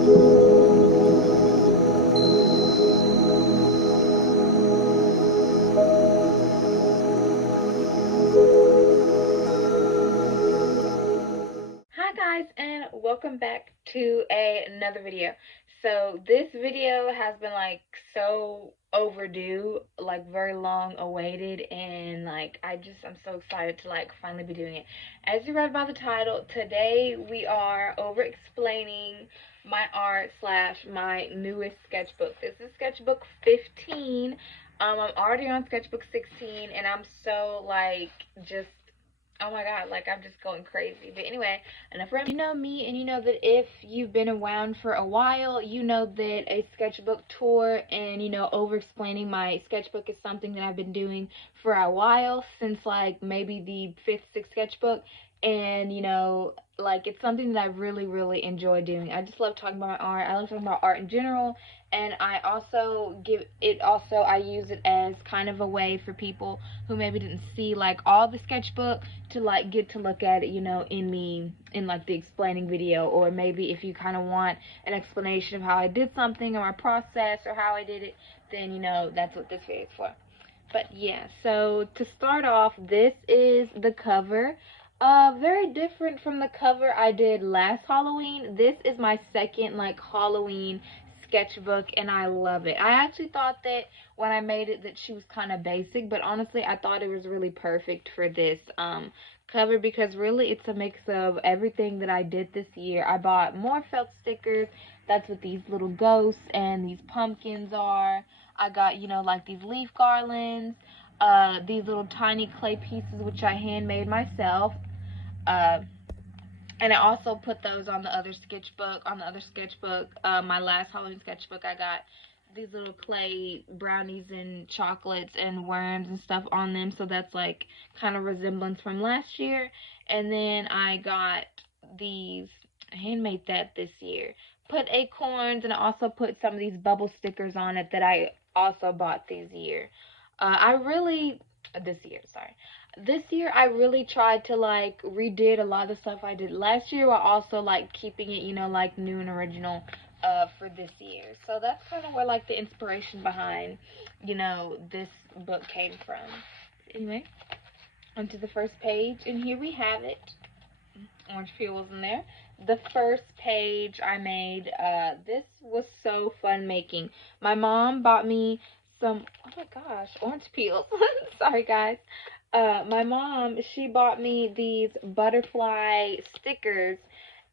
Hi guys, and welcome back to another video. So this video has been like so overdue, like very long awaited, and like I'm so excited to like finally be doing it. As you read by the title, today we are over explaining my art slash my newest sketchbook. This is sketchbook 15. I'm already on sketchbook 16, and I'm so like just, oh my god, like I'm just going crazy. But anyway, enough rambling. You know me, and you know that if you've been around for a while, you know that a sketchbook tour and, you know, over explaining my sketchbook is something that I've been doing for a while, since like maybe the fifth, sixth sketchbook. And, you know, like it's something that I really enjoy doing. I just love talking about my art. I love talking about art in general. And I use it as kind of a way for people who maybe didn't see like all the sketchbook to like get to look at it, you know, in like the explaining video. Or maybe if you kind of want an explanation of how I did something or my process or how I did it, then, you know, that's what this video is for. But yeah, so to start off, this is the cover. Very different from the cover I did last Halloween. This is my second like Halloween sketchbook, and I love it. I actually thought that when I made it that she was kind of basic, but honestly I thought it was really perfect for this cover, because really it's a mix of everything that I did this year. I bought more felt stickers. That's what these little ghosts and these pumpkins are. I got, you know, like these leaf garlands, these little tiny clay pieces which I handmade myself. Uh, and I also put those on the other sketchbook. My last Halloween sketchbook, I got these little clay brownies and chocolates and worms and stuff on them. So that's like kind of resemblance from last year. And then I got these, I handmade that this year. Put acorns, and I also put some of these bubble stickers on it that I also bought this year. This year I really tried to like redid a lot of the stuff I did last year, while also like keeping it, you know, like new and original for this year. So that's kind of where like the inspiration behind, you know, this book came from. Anyway, onto the first page, and here we have it. Orange peel was in there. The first page I made, this was so fun making. My mom bought me some, oh my gosh, orange peels. Sorry guys. My mom, she bought me these butterfly stickers,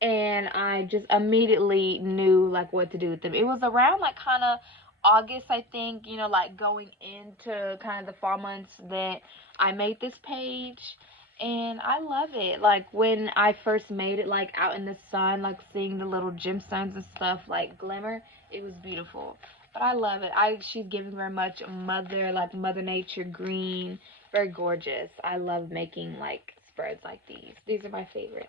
and I just immediately knew like what to do with them. It was around like kind of August, I think, you know, like going into kind of the fall months, that I made this page. And I love it. Like when I first made it, like out in the sun, like seeing the little gemstones and stuff like glimmer, it was beautiful. But I love it. She's giving very much Mother Nature green, very gorgeous. I love making like spreads like these. These are my favorite.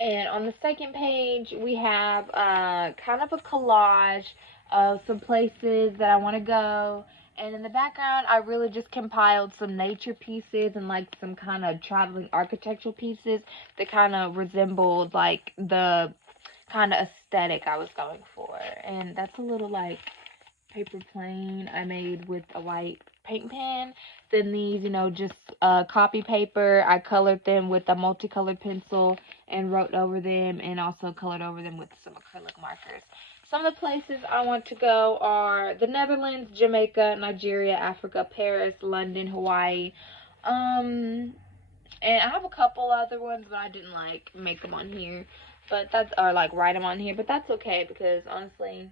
And on the second page, we have kind of a collage of some places that I want to go. And in the background, I really just compiled some nature pieces and like some kind of traveling architectural pieces that kind of resembled like the kind of aesthetic I was going for. And that's a little like paper plane I made with a white paint pen. Then these, you know, just copy paper. I colored them with a multicolored pencil and wrote over them, and also colored over them with some acrylic markers. Some of the places I want to go are the Netherlands, Jamaica, Nigeria, Africa, Paris, London, Hawaii. And I have a couple other ones, but I didn't like make them on here. But that's, or like write them on here, but that's okay, because honestly,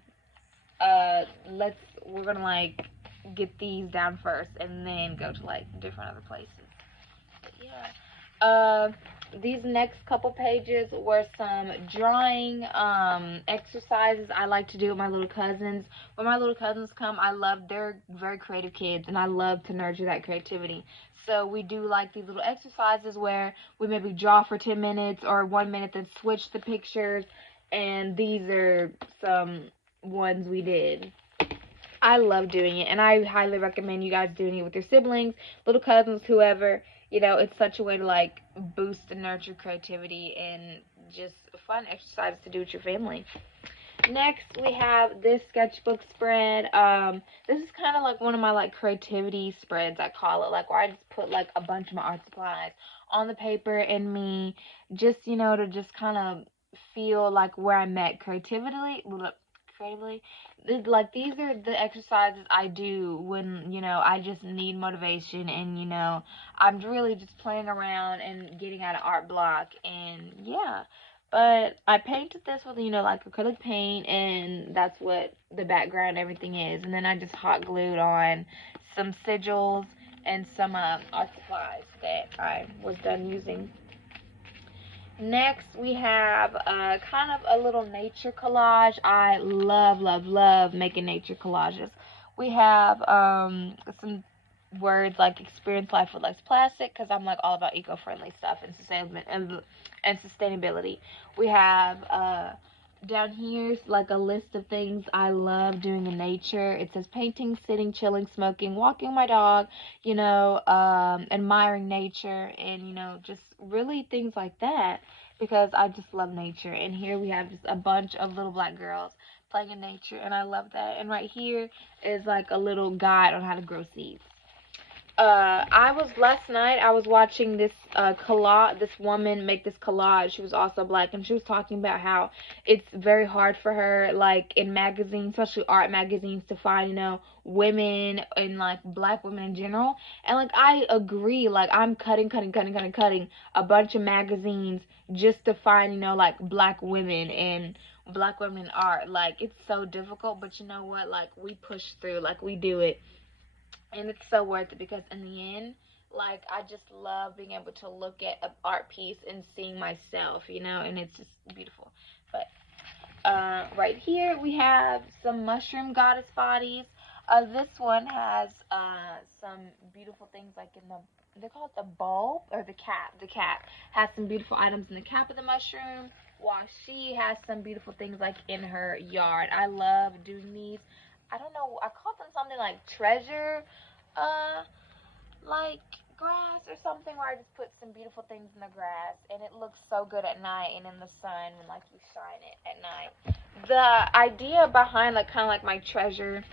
we're gonna like get these down first and then go to like different other places. But yeah, these next couple pages were some drawing exercises I like to do with my little cousins. When my little cousins come, they're very creative kids, and I love to nurture that creativity. So we do like these little exercises where we maybe draw for 10 minutes or 1 minute, then switch the pictures. And these are some ones we did. I love doing it, and I highly recommend you guys doing it with your siblings, little cousins, whoever. You know, it's such a way to like boost and nurture creativity and just fun exercise to do with your family. Next, we have this sketchbook spread. This is kind of like one of my like creativity spreads, I call it, like where I just put like a bunch of my art supplies on the paper and me, just to just kind of feel like where I'm at creatively. Like these are the exercises I do when I just need motivation, and I'm really just playing around and getting out of art block, and yeah. But I painted this with, like acrylic paint, and that's what the background and everything is. And then I just hot glued on some sigils and some art supplies that I was done using. Next, we have kind of a little nature collage. I love, love, love making nature collages. We have some words like experience life with less plastic, because I'm like all about eco-friendly stuff and sustainability. We have down here's like a list of things I love doing in nature. It says painting, sitting, chilling, smoking, walking my dog, admiring nature, and just really things like that, because I just love nature. And here we have just a bunch of little black girls playing in nature, and I love that. And right here is like a little guide on how to grow seeds. Last night I was watching this this woman make this collage. She was also black, and she was talking about how it's very hard for her, like in magazines, especially art magazines, to find women and like black women in general. And like I agree, like I'm cutting a bunch of magazines just to find like black women and black women in art. Like it's so difficult, but you know what? Like we push through, like we do it. And it's so worth it, because in the end, like I just love being able to look at an art piece and seeing myself, and it's just beautiful. But right here we have some mushroom goddess bodies. This one has some beautiful things like in they call it the bulb or the cap. The cap has some beautiful items in the cap of the mushroom, while she has some beautiful things like in her yard. I love doing these. I don't know, I called them something like treasure, like grass or something, where I just put some beautiful things in the grass, and it looks so good at night and in the sun when like you shine it at night. The idea behind like kind of like my treasure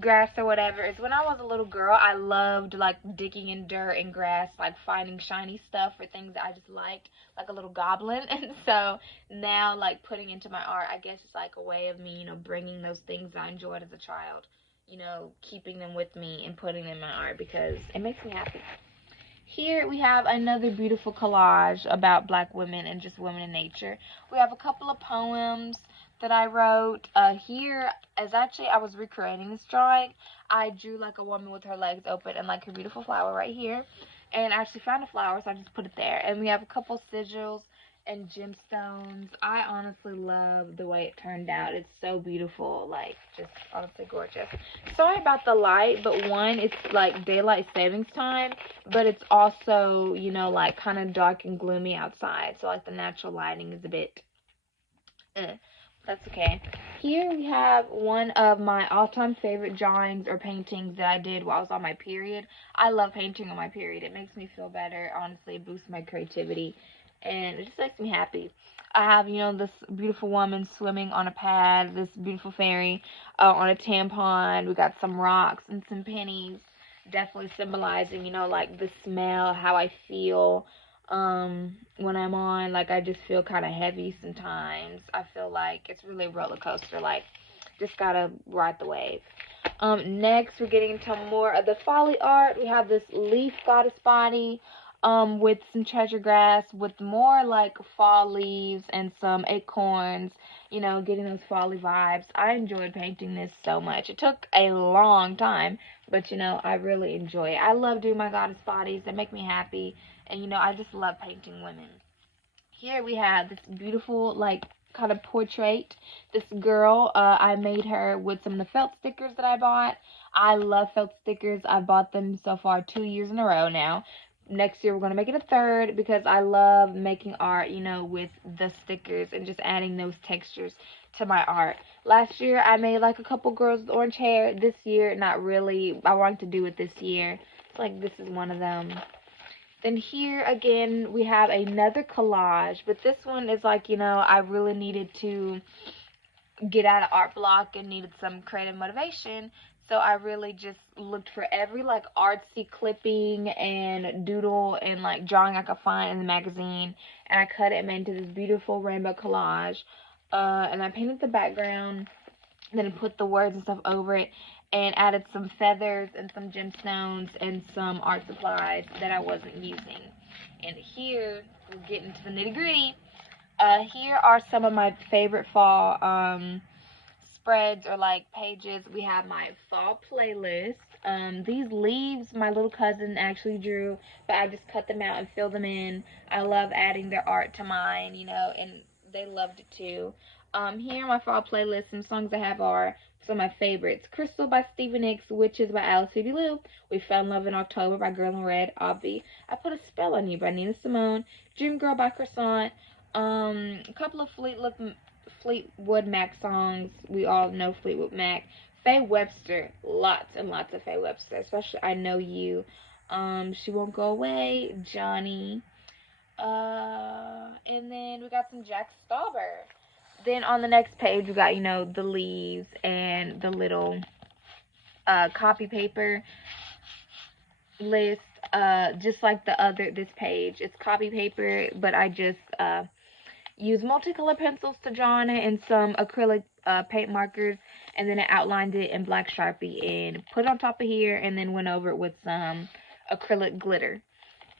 grass or whatever is when I was a little girl, I loved like digging in dirt and grass, like finding shiny stuff or things that I just liked, like a little goblin. And so now like putting into my art, I guess it's like a way of me, bringing those things I enjoyed as a child, keeping them with me and putting them in my art because it makes me happy. Here we have another beautiful collage about black women and just women in nature. We have a couple of poems that I wrote. Here is actually, I was recreating this drawing. I drew like a woman with her legs open and like her beautiful flower right here. And I actually found a flower, so I just put it there. And we have a couple sigils and gemstones. I honestly love the way it turned out. It's so beautiful, like just honestly gorgeous. Sorry about the light, but one, it's like daylight savings time, but it's also, like kind of dark and gloomy outside. So like the natural lighting is a bit that's okay. Here we have one of my all-time favorite drawings or paintings that I did while I was on my period. I love painting on my period. It makes me feel better. Honestly, it boosts my creativity, and it just makes me happy. I have, this beautiful woman swimming on a pad, this beautiful fairy on a tampon. We got some rocks and some pennies, definitely symbolizing, like the smell, how I feel. When I'm on, like I just feel kind of heavy sometimes. I feel like it's really a roller coaster, like just gotta ride the wave. Next we're getting into more of the folly art. We have this leaf goddess body with some treasure grass with more like fall leaves and some acorns, getting those folly vibes. I enjoyed painting this so much. It took a long time, but I really enjoy it. I love doing my goddess bodies. They make me happy. And I just love painting women. Here we have this beautiful, like, kind of portrait. This girl, I made her with some of the felt stickers that I bought. I love felt stickers. I bought them so far 2 years in a row now. Next year we're going to make it a third, because I love making art, with the stickers and just adding those textures to my art. Last year I made like a couple girls with orange hair. This year, not really. I wanted to do it this year. It's like this is one of them. Then here again, we have another collage, but this one is like, I really needed to get out of art block and needed some creative motivation. So I really just looked for every like artsy clipping and doodle and like drawing I could find in the magazine, and I cut it and made into this beautiful rainbow collage. And I painted the background, then I put the words and stuff over it, and added some feathers and some gemstones and some art supplies that I wasn't using. And here we're getting to the nitty gritty. Here are some of my favorite fall spreads or like pages. We have my fall playlist. These leaves my little cousin actually drew, but I just cut them out and filled them in. I love adding their art to mine, and they loved it too. Here my fall playlist, some songs I have are some of my favorites. Crystal by Stevie Nicks, Witches by Alice Phoebe Lou, We Fell in Love in October by Girl in Red, Obvi, I Put a Spell on You by Nina Simone, Dream Girl by Croissant, a couple of Fleetwood Mac songs. We all know Fleetwood Mac. Faye Webster, lots and lots of Faye Webster, especially I Know You. She Won't Go Away, Johnny. And then we got some Jack Stauber. Then on the next page we got, the leaves and the little copy paper list. Just like this page. It's copy paper, but I just use multicolored pencils to draw on it and some acrylic paint markers, and then I outlined it in black Sharpie and put it on top of here, and then went over it with some acrylic glitter.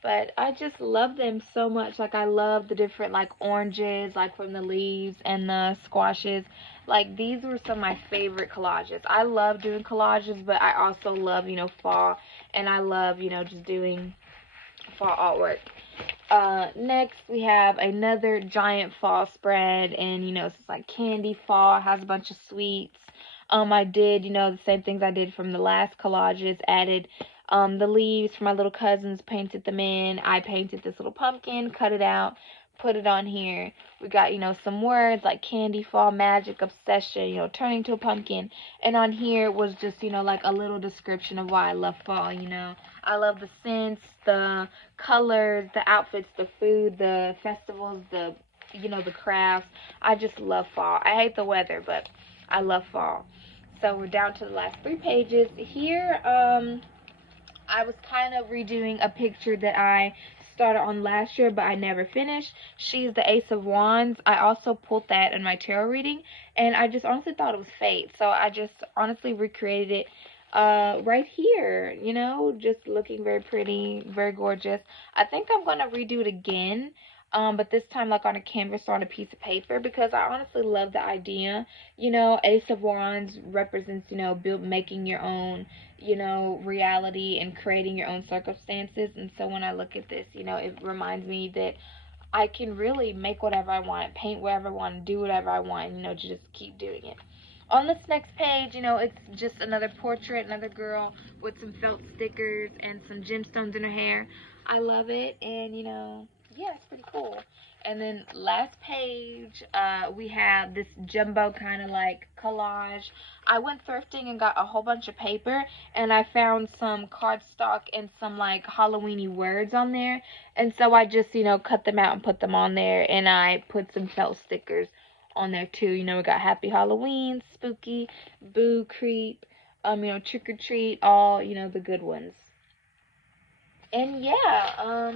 But I just love them so much. Like, I love the different, like, oranges, like, from the leaves and the squashes. Like, these were some of my favorite collages. I love doing collages, but I also love, fall. And I love, just doing fall artwork. Next, we have another giant fall spread. And, it's just, like, candy fall. It has a bunch of sweets. I did, the same things I did from the last collages. Added the leaves for my little cousins, painted them in. I painted this little pumpkin, cut it out, put it on here. We got, some words like candy, fall, magic, obsession, turning to a pumpkin. And on here was just, like a little description of why I love fall, I love the scents, the colors, the outfits, the food, the festivals, the crafts. I just love fall. I hate the weather, but I love fall. So we're down to the last 3 pages. Here, I was kind of redoing a picture that I started on last year, but I never finished. She's the Ace of Wands. I also pulled that in my tarot reading, and I just honestly thought it was fate. So I just honestly recreated it right here, just looking very pretty, very gorgeous. I think I'm going to redo it again. But this time, like, on a canvas or on a piece of paper, because I honestly love the idea. Ace of Wands represents, making your own, reality and creating your own circumstances. And so when I look at this, it reminds me that I can really make whatever I want, paint whatever I want, do whatever I want, just keep doing it. On this next page, it's just another portrait, another girl with some felt stickers and some gemstones in her hair. I love it, and, yeah, it's pretty cool. And then last page, we have this jumbo kind of like collage. I went thrifting and got a whole bunch of paper, and I found some cardstock and some like Halloweeny words on there. And so I just, cut them out and put them on there, and I put some felt stickers on there too. We got Happy Halloween, Spooky, Boo, Creep, Trick or Treat, all, the good ones. And yeah,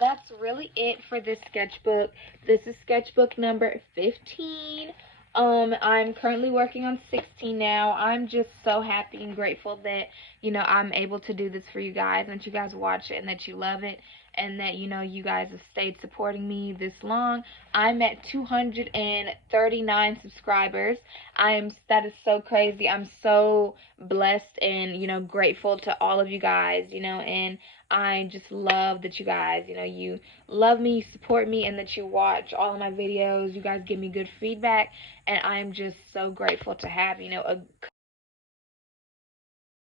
that's really it for this sketchbook. This is sketchbook number 15. I'm currently working on 16 now. I'm just so happy and grateful that, I'm able to do this for you guys, and that you guys watch it, and that you love it, and that, you guys have stayed supporting me this long. I'm at 239 subscribers. That is so crazy. I'm so blessed and, grateful to all of you guys, and I just love that you guys, you love me, you support me, and that you watch all of my videos. You guys give me good feedback, and I'm just so grateful to have, a